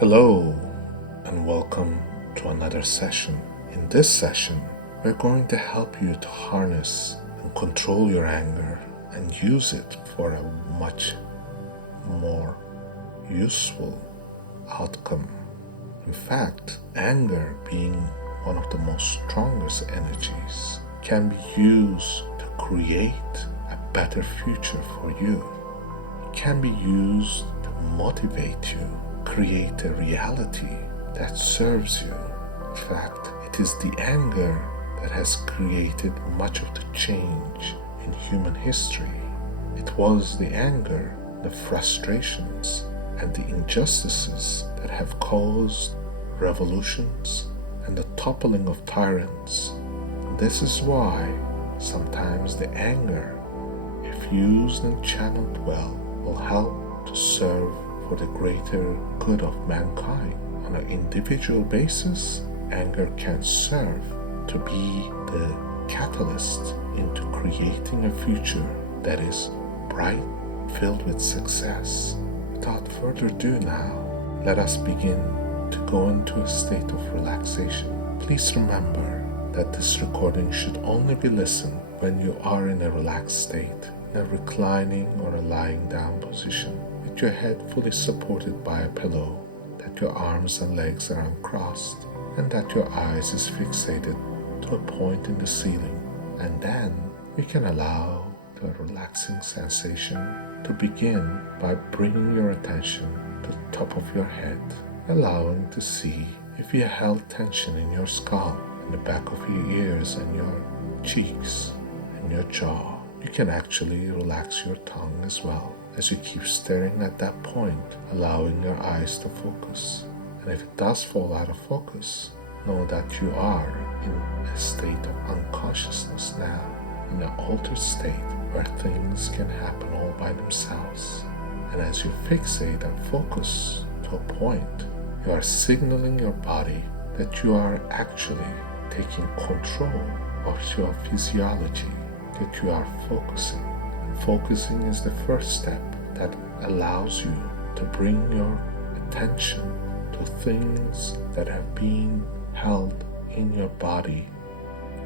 Hello, and welcome to another session. In this session, we're going to help you to harness and control your anger and use it for a much more useful outcome. In fact, anger, being one of the most strongest energies, can be used to create a better future for you. It can be used to motivate you, create a reality that serves you. In fact, it is the anger that has created much of the change in human history. It was the anger, the frustrations, and the injustices that have caused revolutions and the toppling of tyrants. This is why sometimes the anger, if used and channeled well, will help to serve for the greater good of mankind. On an individual basis, anger can serve to be the catalyst into creating a future that is bright, filled with success. Without further ado now, let us begin to go into a state of relaxation. Please remember that this recording should only be listened when you are in a relaxed state, in a reclining or a lying down position, with your head fully supported by a pillow, that your arms and legs are uncrossed, and that your eyes is fixated to a point in the ceiling. And then you can allow the relaxing sensation to begin by bringing your attention to the top of your head, allowing to see if you held tension in your scalp, in the back of your ears and your cheeks and your jaw. You can actually relax your tongue as well as you keep staring at that point, allowing your eyes to focus. And if it does fall out of focus, know that you are in a state of unconsciousness now, in an altered state where things can happen all by themselves. And as you fixate and focus to a point, you are signaling your body that you are actually taking control of your physiology, that you are focusing. And focusing is the first step that allows you to bring your attention to things that have been held in your body,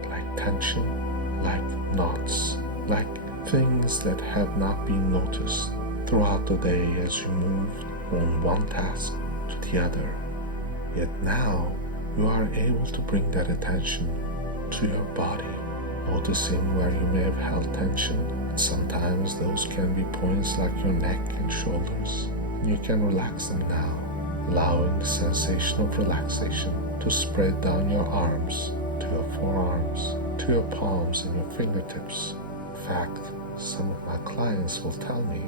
like tension, like knots, like things that have not been noticed throughout the day as you moved from one task to the other. Yet now you are able to bring that attention to your body, noticing where you may have held tension. And sometimes those can be points like your neck and shoulders. And you can relax them now, allowing the sensation of relaxation to spread down your arms, to your forearms, to your palms and your fingertips. In fact, some of my clients will tell me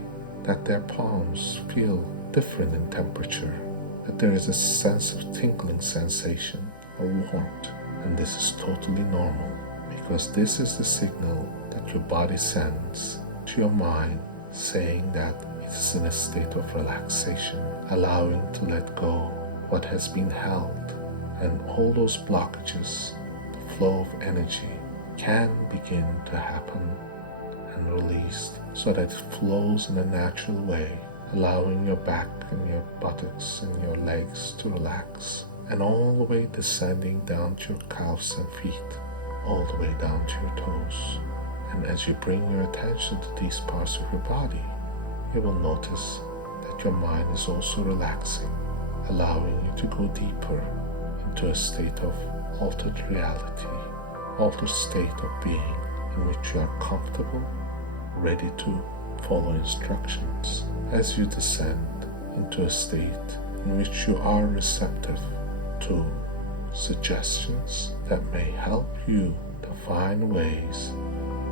that their palms feel different in temperature, that there is a sense of tingling sensation or warmth, and this is totally normal, because this is the signal that your body sends to your mind, saying that it is in a state of relaxation, allowing to let go what has been held, and all those blockages, the flow of energy can begin to happen and released so that it flows in a natural way, allowing your back and your buttocks and your legs to relax, and all the way descending down to your calves and feet, all the way down to your toes. And as you bring your attention to these parts of your body, you will notice that your mind is also relaxing, allowing you to go deeper into a state of altered reality, altered state of being in which you are comfortable, ready to follow instructions as you descend into a state in which you are receptive to suggestions that may help you to find ways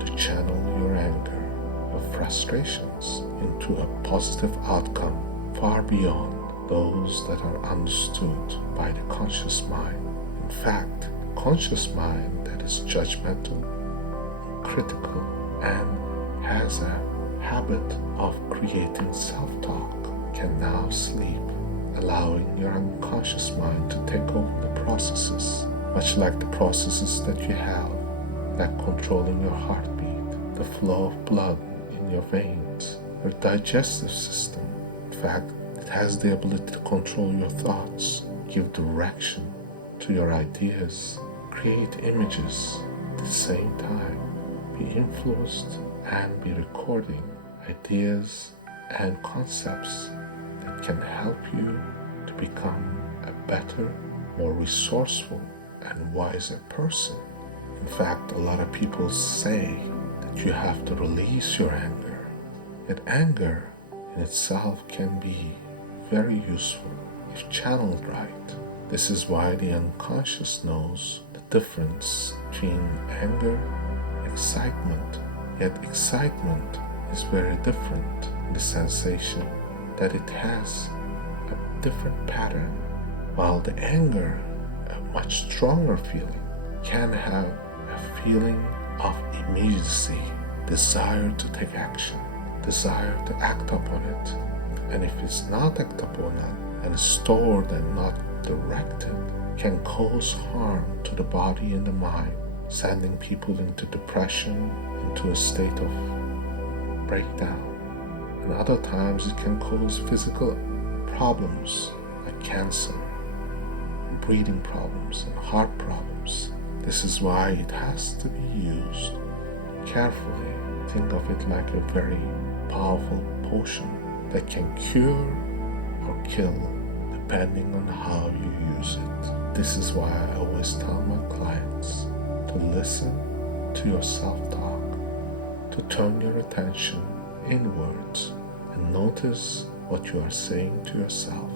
to channel your anger, your frustrations into a positive outcome far beyond those that are understood by the conscious mind. In fact, the conscious mind that is judgmental, critical, and has a habit of creating self-talk can now sleep, allowing your unconscious mind to take over the processes, much like the processes that you have, like controlling your heartbeat, the flow of blood in your veins, your digestive system. In fact, it has the ability to control your thoughts, give direction to your ideas, create images at the same time, be influenced and be recording ideas and concepts that can help you to become a better, more resourceful and wiser person. In fact, a lot of people say that you have to release your anger. Yet anger in itself can be very useful if channeled right. This is why the unconscious knows the difference between anger and excitement. Yet excitement is very different in the sensation that it has a different pattern, while the anger, a much stronger feeling, can have a feeling of immediacy, desire to take action, desire to act upon it. And if it's not acted upon and stored and not directed, can cause harm to the body and the mind, sending people into depression, into a state of breakdown. And other times it can cause physical problems like cancer, breathing problems, and heart problems. This is why it has to be used carefully. Think of it like a very powerful potion that can cure or kill depending on how you use it. This is why I always tell my clients to listen to your self-talk, to turn your attention inwards and notice what you are saying to yourself,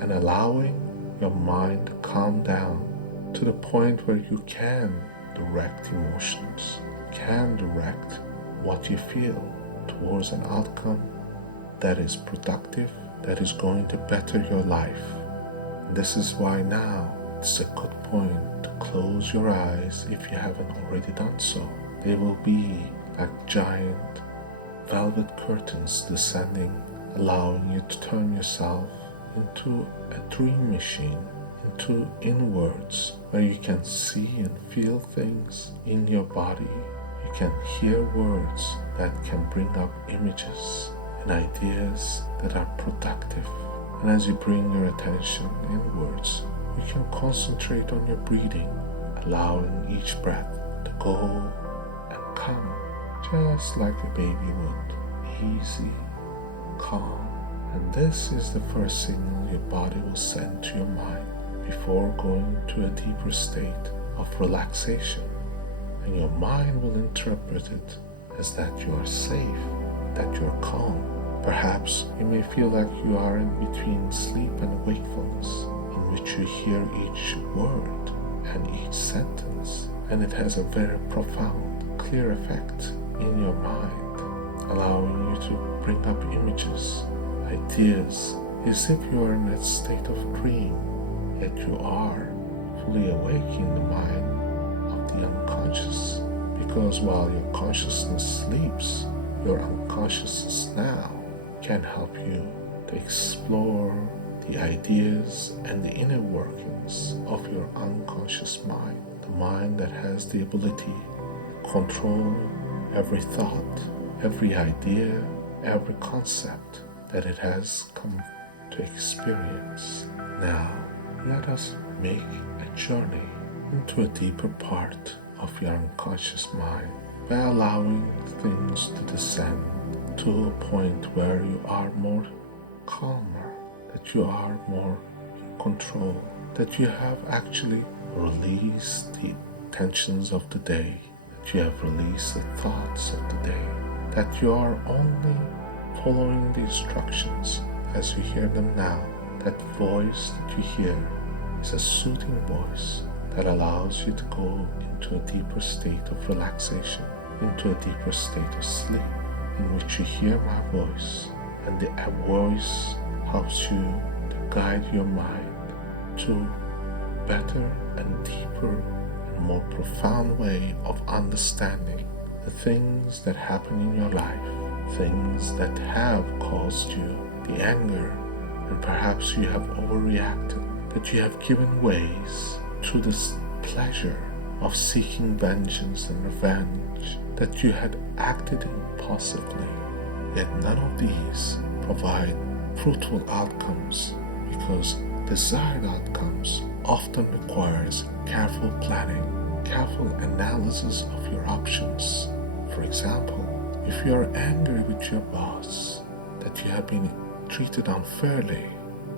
and allowing your mind to calm down to the point where you can direct emotions, can direct what you feel towards an outcome that is productive, that is going to better your life. And this is why now it's a good point to close your eyes if you haven't already done so. They will be like giant velvet curtains descending, allowing you to turn yourself into a dream machine, into inwards, where you can see and feel things in your body. You can hear words that can bring up images and ideas that are productive. And as you bring your attention inwards, you can concentrate on your breathing, allowing each breath to go and come just like a baby would, easy, calm. And this is the first signal your body will send to your mind before going to a deeper state of relaxation. And your mind will interpret it as that you are safe, that you are calm. Perhaps you may feel like you are in between sleep and wakefulness, in which you hear each word and each sentence, and it has a very profound, clear effect in your mind, allowing you to bring up images, ideas, as if you are in a state of dream, yet you are fully awake in the mind of the unconscious, because while your consciousness sleeps, your unconsciousness now can help you to explore the ideas and the inner workings of your unconscious mind, the mind that has the ability to control every thought, every idea, every concept that it has come to experience. Now, let us make a journey into a deeper part of your unconscious mind by allowing things to descend to a point where you are more calmer, that you are more in control, that you have actually released the tensions of the day, that you have released the thoughts of the day, that you are only following the instructions as you hear them now. That voice that you hear is a soothing voice that allows you to go into a deeper state of relaxation, into a deeper state of sleep, in which you hear my voice, and the voice helps you to guide your mind to a better and deeper and more profound way of understanding the things that happen in your life, things that have caused you the anger, and perhaps you have overreacted, that you have given ways to this pleasure of seeking vengeance and revenge, that you had acted impulsively. Yet none of these provide fruitful outcomes, because desired outcomes often requires careful planning, careful analysis of your options. For example, if you are angry with your boss that you have been treated unfairly,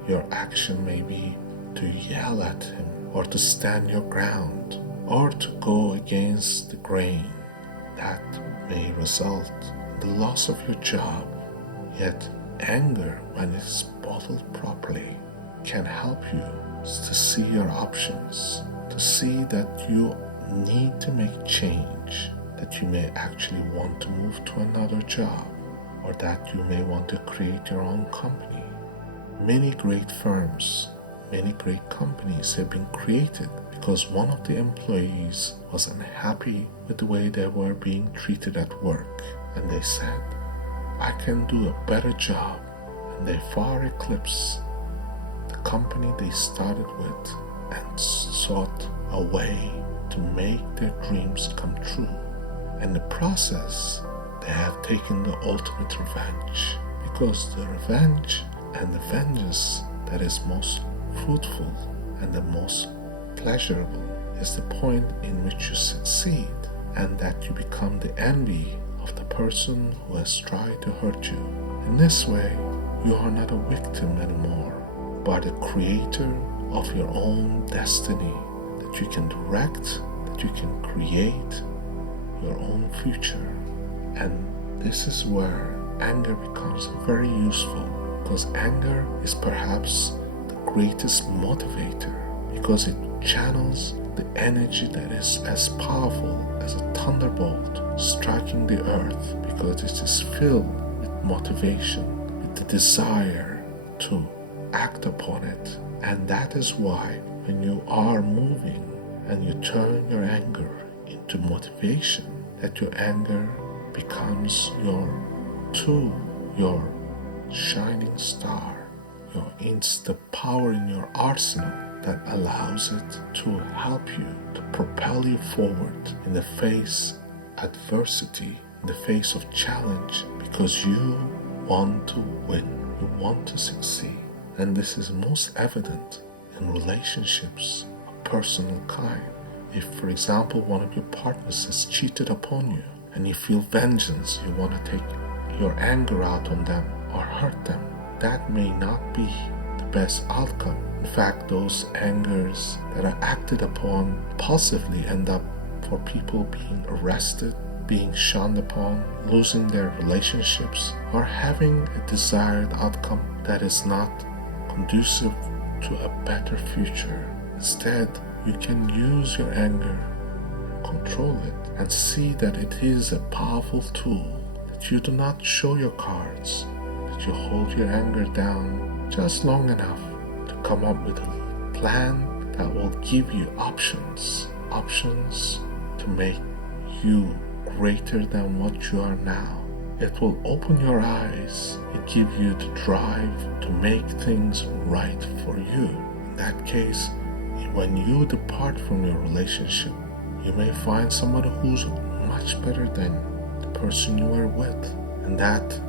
your action may be to yell at him, or to stand your ground, or to go against the grain. That may result in the loss of your job. Yet anger, when it is bottled properly, can help you to see your options, to see that you need to make change, that you may actually want to move to another job, or that you may want to create your own company. Many great firms, many great companies have been created because one of the employees was unhappy with the way they were being treated at work, and they said, I can do a better job, and they far eclipse the company they started with and sought a way to make their dreams come true. In the process, they have taken the ultimate revenge, because the revenge and the vengeance that is most fruitful and the most pleasurable is the point in which you succeed, and that you become the envy of the person who has tried to hurt you. In this way, you are not a victim anymore, but a creator of your own destiny, that you can direct, that you can create your own future. And this is where anger becomes very useful, because anger is perhaps the greatest motivator, because it channels the energy that is as powerful as a thunderbolt striking the earth, because it is filled with motivation, with the desire to act upon it. And that is why when you are moving and you turn your anger into motivation, that your anger becomes your tool, your shining star, it's the power in your arsenal that allows it to help you, to propel you forward in the face of adversity, in the face of challenge, because you want to win, you want to succeed. And this is most evident in relationships of personal kind. If, for example, one of your partners has cheated upon you and you feel vengeance, you want to take your anger out on them or hurt them, that may not be the best outcome. In fact, those angers that are acted upon impulsively end up for people being arrested, being shunned upon, losing their relationships, or having a desired outcome that is not conducive to a better future. Instead, you can use your anger, control it, and see that it is a powerful tool, that you do not show your cards, that you hold your anger down just long enough to come up with a plan that will give you options to make you greater than what you are now. It will open your eyes, it give you the drive to make things right for you. In that case, when you depart from your relationship, you may find somebody who's much better than the person you were with. And that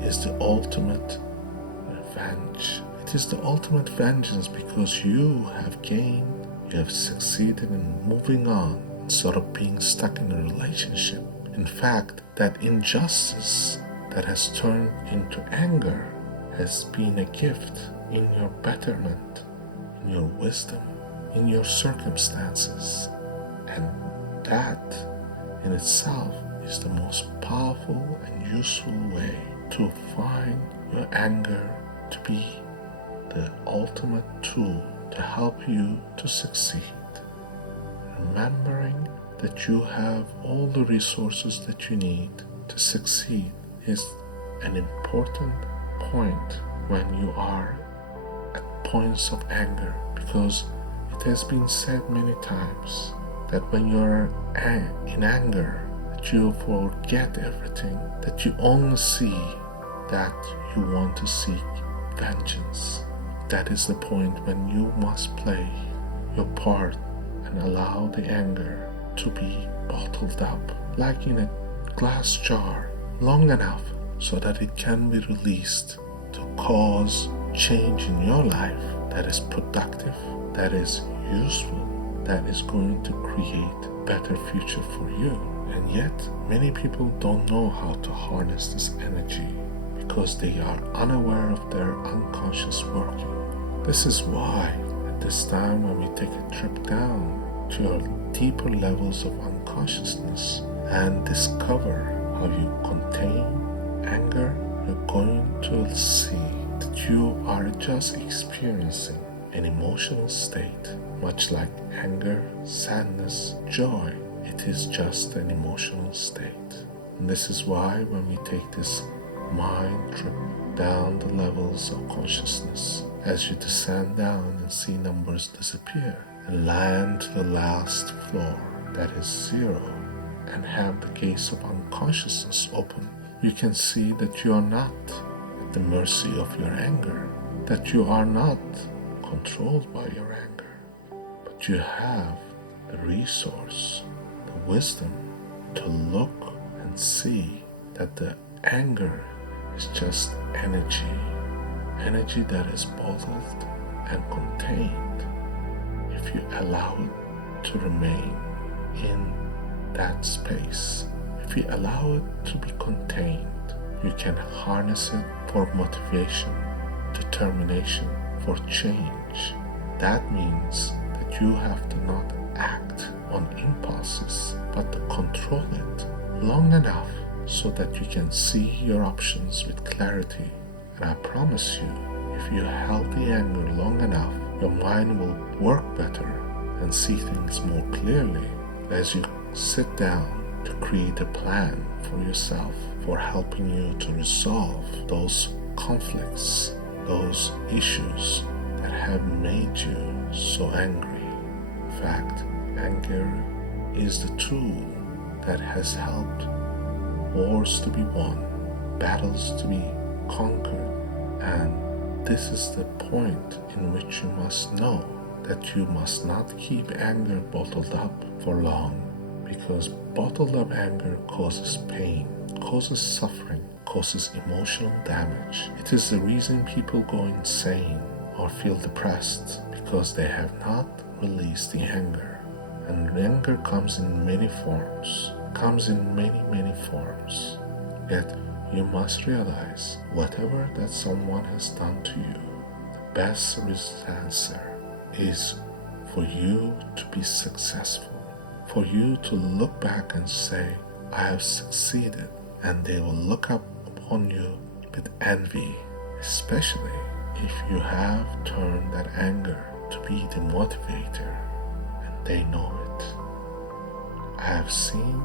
is the ultimate revenge. It is the ultimate vengeance, because you have gained, you have succeeded in moving on instead of being stuck in a relationship. In fact, that injustice that has turned into anger has been a gift in your betterment, in your wisdom, in your circumstances. And that in itself is the most powerful and useful way to find your anger to be the ultimate tool to help you to succeed. Remembering that you have all the resources that you need to succeed is an important point when you are at points of anger, because it has been said many times that when you're in anger, that you forget everything, that you only see that you want to seek vengeance. That is the point when you must play your part and allow the anger to be bottled up, like in a glass jar, long enough so that it can be released to to cause change in your life that is productive, that is useful, that is going to create a better future for you. And yet, many people don't know how to harness this energy because they are unaware of their unconscious working. This is why, at this time when we take a trip down to your deeper levels of unconsciousness and discover how you contain anger, you're going to see that you are just experiencing an emotional state, much like anger, sadness, joy. It is just an emotional state. And this is why when we take this mind trip down the levels of consciousness, as you descend down and see numbers disappear and land to the last floor, that is 0, and have the gates of unconsciousness open, you can see that you are not at the mercy of your anger, that you are not controlled by your anger, but you have the resource, the wisdom to look and see that the anger is just energy that is bottled and contained. If you allow it to remain in that space, if you allow it to be contained, you can harness it for motivation, determination, for change. That means that you have to not act on impulses, but to control it long enough so that you can see your options with clarity. And I promise you, if you held the anger long enough, your mind will work better and see things more clearly as you sit down to create a plan for yourself for helping you to resolve those conflicts, those issues that have made you so angry. In fact, anger is the tool that has helped wars to be won, battles to be conquered, and this is the point in which you must know that you must not keep anger bottled up for long, because bottled up anger causes pain, causes suffering, causes emotional damage. It is the reason people go insane or feel depressed, because they have not released the anger. And anger comes in many forms, many forms. Yet you must realize whatever that someone has done to you, the best answer is for you to be successful, for you to look back and say, I have succeeded, and they will look up upon you with envy, especially if you have turned that anger to be the motivator and they know it. I have seen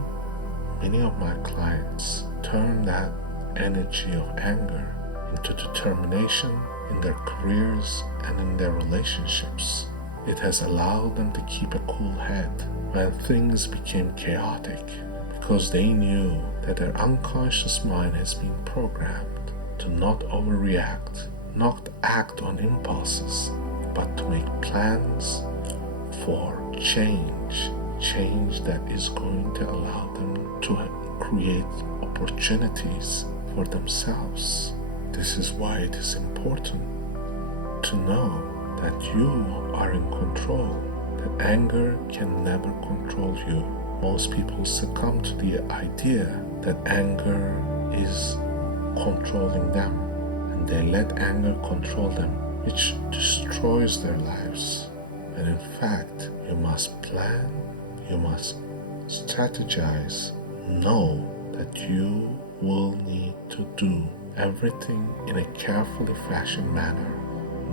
many of my clients turn that energy of anger into determination in their careers and in their relationships. It has allowed them to keep a cool head when things became chaotic, because they knew that their unconscious mind has been programmed to not overreact, not act on impulses, but to make plans for change that is going to allow them to create opportunities for themselves. This is why it is important to know that you are in control, that anger can never control you. Most people succumb to the idea that anger is controlling them, and they let anger control them, which destroys their lives. And in fact, you must plan, you must strategize, know that you will need to do everything in a carefully fashioned manner.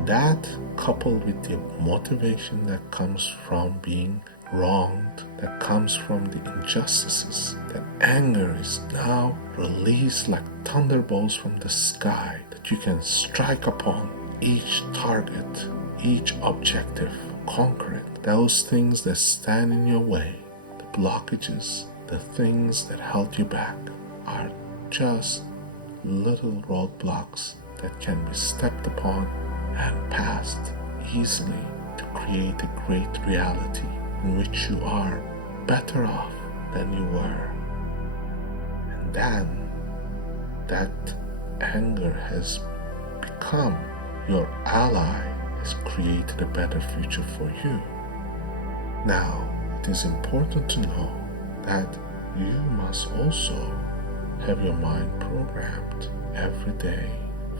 That, coupled with the motivation that comes from being wronged, that comes from the injustices, that anger is now released like thunderbolts from the sky, that you can strike upon each target, each objective, conquer it. Those things that stand in your way, the blockages, the things that held you back, are just little roadblocks that can be stepped upon and passed easily to create a great reality in which you are better off than you were. And then that anger has become your ally has created a better future for you. Now, it is important to know that you must also have your mind programmed every day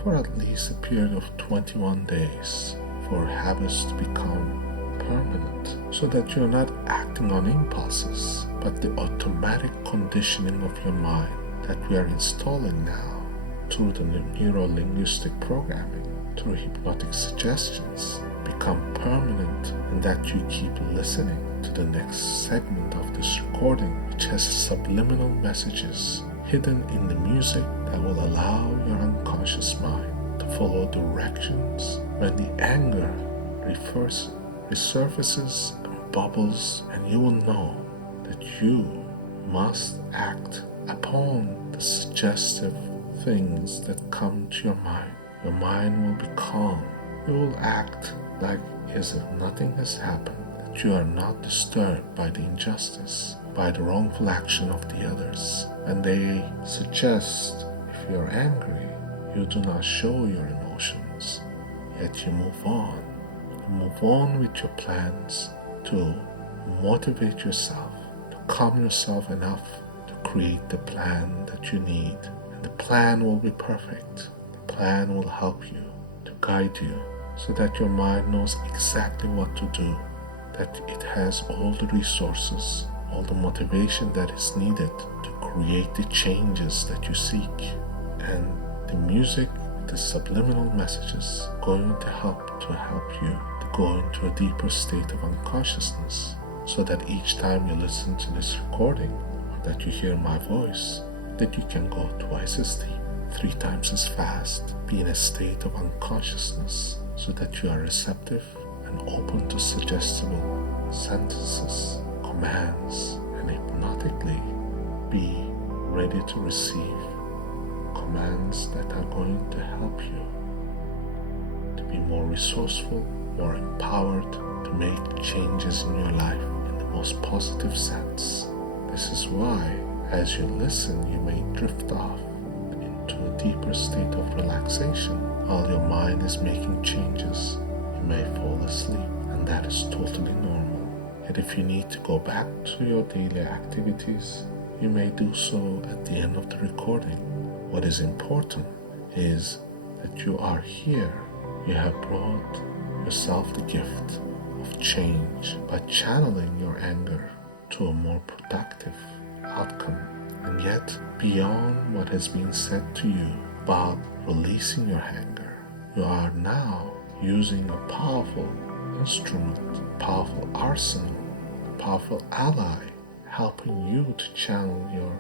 for at least a period of 21 days for habits to become permanent, so that you're not acting on impulses, but the automatic conditioning of your mind that we are installing now through the neuro-linguistic programming, through hypnotic suggestions, become permanent, and that you keep listening to the next segment of this recording, which has subliminal messages hidden in the music that will allow your unconscious mind to follow directions when the anger resurfaces and bubbles, and you will know that you must act upon the suggestive things that come to your mind. Your mind will be calm. You will act like as if nothing has happened, that you are not disturbed by the injustice, by the wrongful action of the others. And they suggest if you're angry, you do not show your emotions, yet you move on. You move on with your plans to motivate yourself, to calm yourself enough to create the plan that you need. And the plan will be perfect. The plan will help you, to guide you, so that your mind knows exactly what to do, that it has all the resources, all the motivation that is needed to create the changes that you seek. And the music, the subliminal messages, going to help you to go into a deeper state of unconsciousness, so that each time you listen to this recording, or that you hear my voice, that you can go twice as deep, 3 times as fast, be in a state of unconsciousness, so that you are receptive and open to suggestible sentences, commands, and hypnotically be ready to receive commands that are going to help you to be more resourceful, more empowered, to make changes in your life in the most positive sense. This is why, as you listen, you may drift off into a deeper state of relaxation while your mind is making changes. You may fall asleep, and that is totally normal. Yet if you need to go back to your daily activities, you may do so at the end of the recording. What is important is that you are here. You have brought yourself the gift of change by channeling your anger to a more productive outcome. And yet, beyond what has been said to you about releasing your anger, you are now using a powerful instrument, powerful arsenal, a powerful ally, helping you to channel your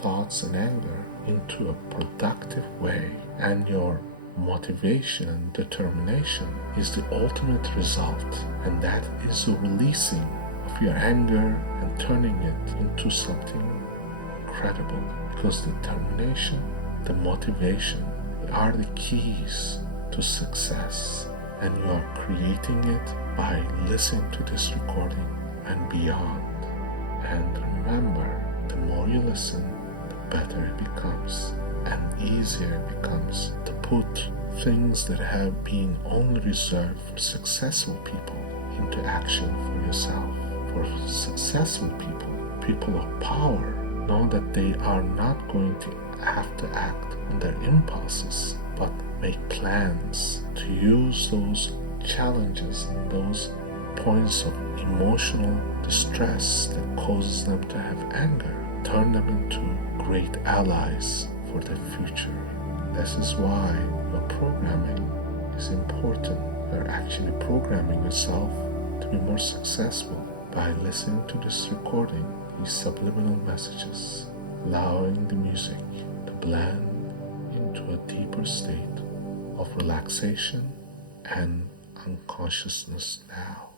thoughts and anger into a productive way. And your motivation and determination is the ultimate result, and that is the releasing of your anger and turning it into something incredible, because determination, the motivation are the keys to success, and you are creating it by listening to this recording and beyond. And remember, the more you listen, the better it becomes, and easier it becomes to put things that have been only reserved for successful people into action for yourself. For successful people, people of power, know that they are not going to have to act on their impulses, but make plans to use those challenges and those points of emotional distress that causes them to have anger, turn them into great allies for their future. This is why your programming is important. You're actually programming yourself to be more successful by listening to this recording, these subliminal messages, allowing the music to blend into a deeper state of relaxation and unconsciousness now.